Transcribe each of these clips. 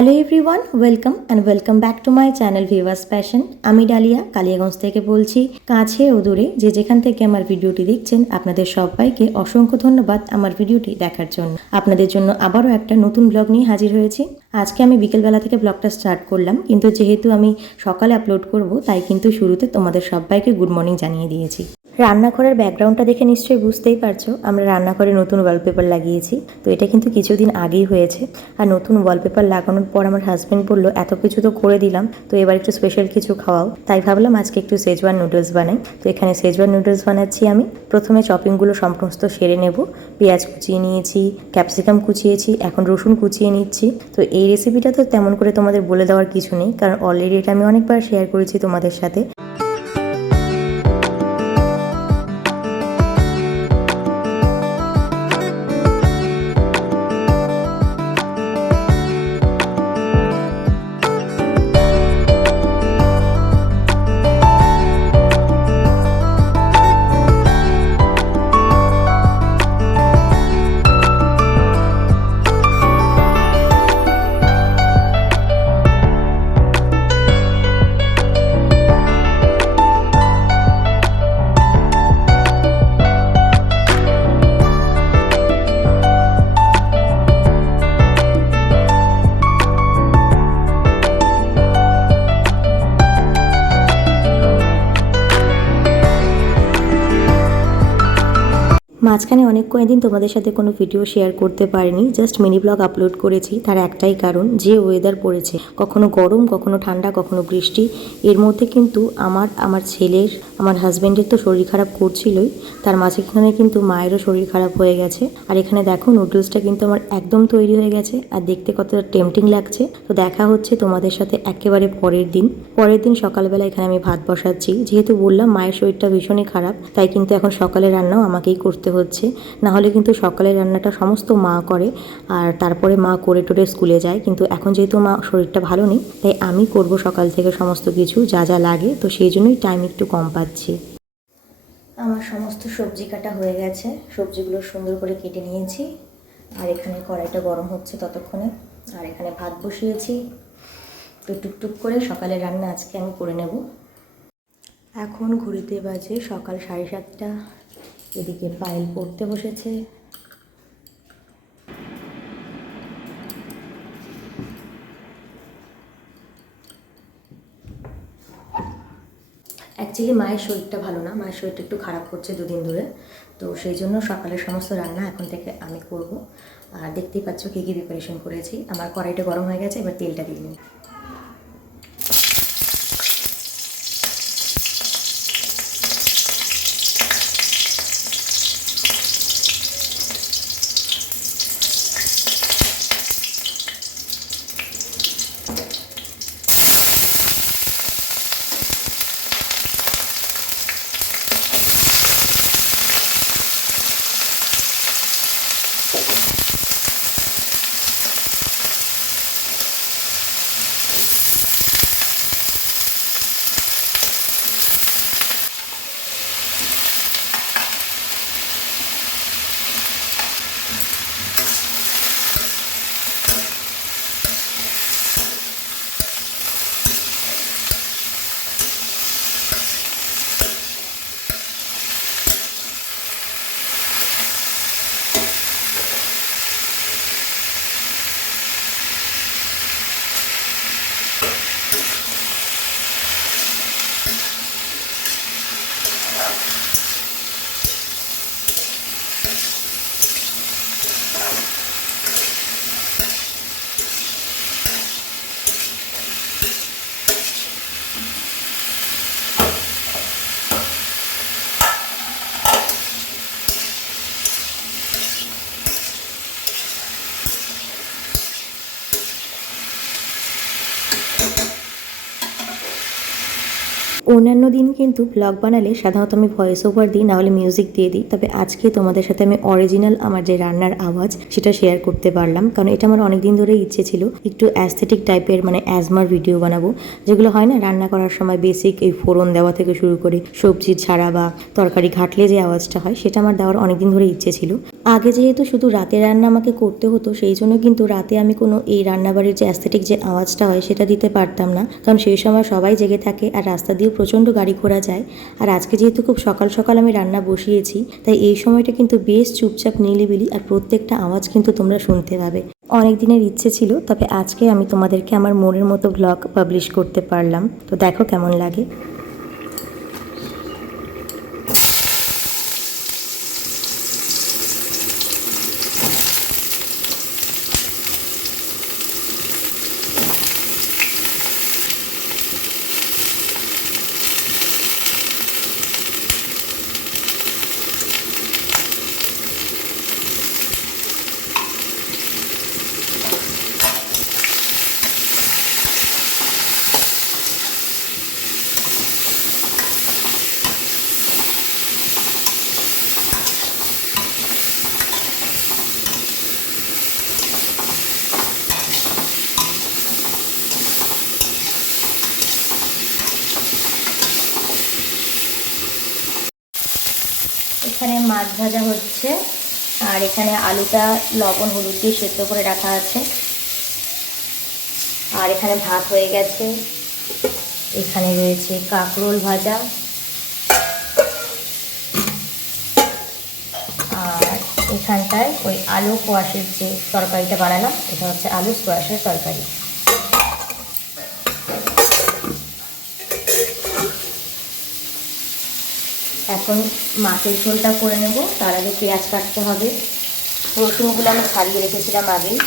Hello everyone, welcome back to my channel Vivas passion. আমি dahlia Kaliaganj থেকে বলছি। কাছে ও দূরে যে যেখান থেকে আমার ভিডিওটি দেখছেন, আপনাদের সবাইকে অসংখ্য ধন্যবাদ আমার ভিডিওটি দেখার জন্য। আপনাদের জন্য আবারও একটা নতুন ব্লগ নিয়ে হাজির হয়েছি। আজকে আমি বিকেলবেলা থেকে ব্লগটা স্টার্ট করলাম, কিন্তু যেহেতু আমি সকালে আপলোড করব, তাই কিন্তু শুরুতে তোমাদের সবাইকে গুড মর্নিং জানিয়ে দিয়েছি। রান্নাঘরের ব্যাকগ্রাউন্ডটা দেখে নিশ্চয়ই বুঝতেই পারছো, আমরা রান্নাঘরে নতুন ওয়ালপেপার লাগিয়েছি। তো এটা কিন্তু কিছুদিন আগেই হয়েছে। আর নতুন ওয়ালপেপার লাগানোর পর আমার হাজব্যান্ড বললো, এত কিছু তো করে দিলাম, তো এবার একটু স্পেশাল কিছু খাওয়াও। তাই ভাবলাম আজকে একটু শেজওয়ান নুডলস বানাই। তো এখানে শেজওয়ান নুডলস বানাচ্ছি আমি। প্রথমে চপিংগুলো সমস্ত সেরে নেব। পেঁয়াজ কুচিয়ে নিয়েছি, ক্যাপসিকাম কুচিয়েছি, এখন রসুন কুচিয়ে নিচ্ছি। তো এই রেসিপিটা তো তেমন করে তোমাদের বলে দেওয়ার কিছু নেই, কারণ অলরেডি এটা আমি অনেকবার শেয়ার করেছি তোমাদের সাথে। মাঝখানে অনেক কয়েকদিন তোমাদের সাথে কোনো ভিডিও শেয়ার করতে পারিনি, জাস্ট মিনি ব্লগ আপলোড করেছি। তার একটাই কারণ, যে ওয়েদার পড়েছে, কখনো গরম, কখনো ঠান্ডা, কখনো বৃষ্টি। এর মধ্যে কিন্তু আমার ছেলের, আমার হাজব্যান্ডের তো শরীর খারাপ করছিলই, তার মাঝখানে কিন্তু মায়েরও শরীর খারাপ হয়ে গেছে। আর এখানে দেখো নুডলসটা কিন্তু আমার একদম তৈরি হয়ে গেছে, আর দেখতে কতটা টেম্পটিং লাগছে। তো দেখা হচ্ছে তোমাদের সাথে একেবারে পরের দিন সকালবেলা এখানে আমি ভাত বসাচ্ছি। যেহেতু বললাম মায়ের শরীরটা ভীষণই খারাপ, তাই কিন্তু এখন সকালের রান্নাও আমাকেই করতে হচ্ছে। না হলে কিন্তু সকালের রান্নাটা সমস্ত মা করে, আর তারপরে মা করে টোরে স্কুলে যায়। কিন্তু এখন যেহেতু মা শরীরটা ভালো নেই, তাই আমি করব সকাল থেকে সমস্ত কিছু যা যা লাগে। তো সেই জন্যই টাইম একটু কম পাচ্ছি। আমার সমস্ত সবজি কাটা হয়ে গেছে, সবজিগুলো সুন্দর করে কেটে নিয়েছি। আর এখানে কড়াইটা গরম হচ্ছে ততক্ষণে। আর এখানে ভাত বসিয়েছি। তো টুকটুক করে সকালের রান্না আজকে আমি করে নেব। এখন ঘড়িতে বাজে সকাল 7:30। এদিকে পায়েল পড়তে বসেছে। অ্যাকচুয়ালি মায়ের শরীরটা ভালো না, মায়ের শরীরটা একটু খারাপ হচ্ছে দুদিন ধরে। তো সেই জন্য সকালের সমস্ত রান্না এখন থেকে আমি করব। আর দেখতেই পাচ্ছ কী কী প্রিপারেশন করেছি। আমার কড়াইটা গরম হয়ে গেছে, এবার তেলটা দিয়ে নিই। অন্যান্য দিন কিন্তু ব্লগ বানালে সাধারণত আমি ভয়েস ওভার দিই, নাহলে মিউজিক দিয়ে দিই। তবে আজকে তোমাদের সাথে আমি অরিজিনাল আমার যে রান্নার আওয়াজ সেটা শেয়ার করতে পারলাম, কারণ এটা আমার অনেকদিন ধরেই ইচ্ছে ছিল একটু অ্যাস্থেটিক টাইপের মানে অ্যাজমার ভিডিও বানাবো, যেগুলো হয় না রান্না করার সময় বেসিক এই ফোড়ন দেওয়া থেকে শুরু করে সবজি ছাড়া বা তরকারি ঘাটলে যে আওয়াজটা হয় সেটা আমার দেওয়ার অনেকদিন ধরে ইচ্ছে ছিল। আগে যেহেতু শুধু রাতে রান্না আমাকে করতে হতো, সেই জন্য কিন্তু রাতে আমি কোনো এই রান্নাবাড়ির যে অ্যাস্থেটিক যে আওয়াজটা হয় সেটা দিতে পারতাম না, কারণ সেই সময় সবাই জেগে থাকে আর রাস্তা দিয়েও প্রচণ্ড গাড়ি ঘোড়া যায়। আর আজকে যেহেতু খুব সকাল সকাল আমি রান্না বসিয়েছি, তাই এই সময়টা কিন্তু বেশ চুপচাপ নিলিবিলি, আর প্রত্যেকটা আওয়াজ কিন্তু তোমরা শুনতে পাবে। অনেক দিনের ইচ্ছে ছিল, তবে আজকে আমি তোমাদেরকে আমার মনের মতো ব্লগ পাবলিশ করতে পারলাম। তো দেখো কেমন লাগে। এখানে মাছ ভাজা হচ্ছে, আর এখানে আলুটা লবণ হলুদ দিয়ে সেদ্ধ করে রাখা আছে, আর এখানে ভাত হয়ে গেছে। এখানে রয়েছে কাঁকরোল ভাজা, আর এখানটায় ওই আলু স্কোয়াশের যে তরকারিটা বানালাম, এটা হচ্ছে আলু স্কোয়াশের তরকারি। এখন মাছের ঝোলটা করে নেব, তার আগে পেঁয়াজ কাটতে হবে। রসুনগুলো আমি ছাড়িয়ে রেখেছিলাম আগেই।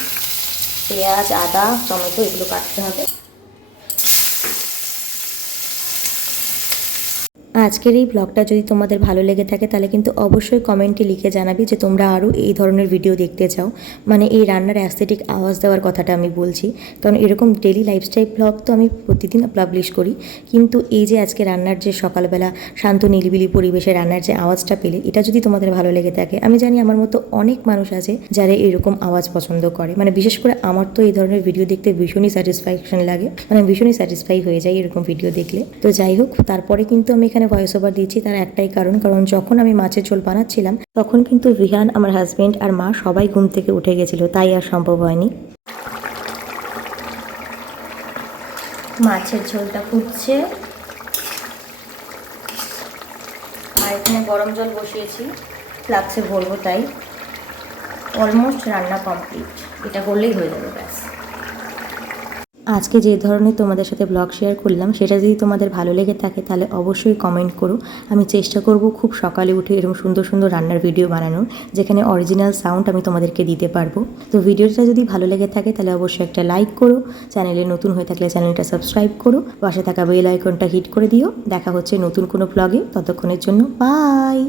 পেঁয়াজ, আদা, টমেটো এগুলো কাটতে হবে। আজকের এই ব্লগটা যদি তোমাদের ভালো লেগে থাকে তাহলে কিন্তু অবশ্যই কমেন্টে লিখে জানাবি যে তোমরা আরও এই ধরনের ভিডিও দেখতে চাও, মানে এই রান্নার অ্যাস্থেটিক আওয়াজ দেওয়ার কথাটা আমি বলছি। কারণ এরকম ডেলি লাইফস্টাইল ব্লগ তো আমি প্রতিদিন পাবলিশ করি, কিন্তু এই যে আজকে রান্নার যে সকালবেলা শান্ত নিরিবিলি পরিবেশে রান্নার যে আওয়াজটা পেলে, এটা যদি তোমাদের ভালো লেগে থাকে, আমি জানি আমার মতো অনেক মানুষ আছে যারা এরকম আওয়াজ পছন্দ করে। মানে বিশেষ করে আমার তো এই ধরনের ভিডিও দেখতে ভীষণই স্যাটিসফ্যাকশন লাগে, মানে ভীষণই স্যাটিসফাই হয়ে যায় এরকম ভিডিও দেখলে। তো যাই হোক, তারপরে কিন্তু আমি এখানে ভয়েস ওভার দিচ্ছি তার একটাই কারণ যখন আমি মাছের ঝোল বানাচ্ছিলাম তখন কিন্তু ভিহান, আমার হাজবেন্ড আর মা সবাই ঘুম থেকে উঠে গেছিল, তাই আর সম্ভব হয়নি। মাছের ঝোলটা ফুটছে, আর এখানে গরম জল বসিয়েছি, ফ্লাক্সে ভরবো, তাই অলমোস্ট রান্না কমপ্লিট। এটা করলেই হয়ে যাবে, ব্যাস। আজকে যে ধরনের তোমাদের সাথে ব্লগ শেয়ার করলাম সেটা যদি তোমাদের ভালো লেগে থাকে তাহলে অবশ্যই কমেন্ট করো। আমি চেষ্টা করব খুব সকালে উঠে এরকম সুন্দর সুন্দর রান্নার ভিডিও বানানোর, যেখানে অরিজিনাল সাউন্ড আমি তোমাদেরকে দিতে পারবো। তো ভিডিওটা যদি ভালো লেগে থাকে তাহলে অবশ্যই একটা লাইক করো, চ্যানেলে নতুন হয়ে থাকলে চ্যানেলটা সাবস্ক্রাইব করো, পাশে থাকা বেল আইকনটা হিট করে দিও। দেখা হচ্ছে নতুন কোনো ব্লগে, ততক্ষণের জন্য বাই।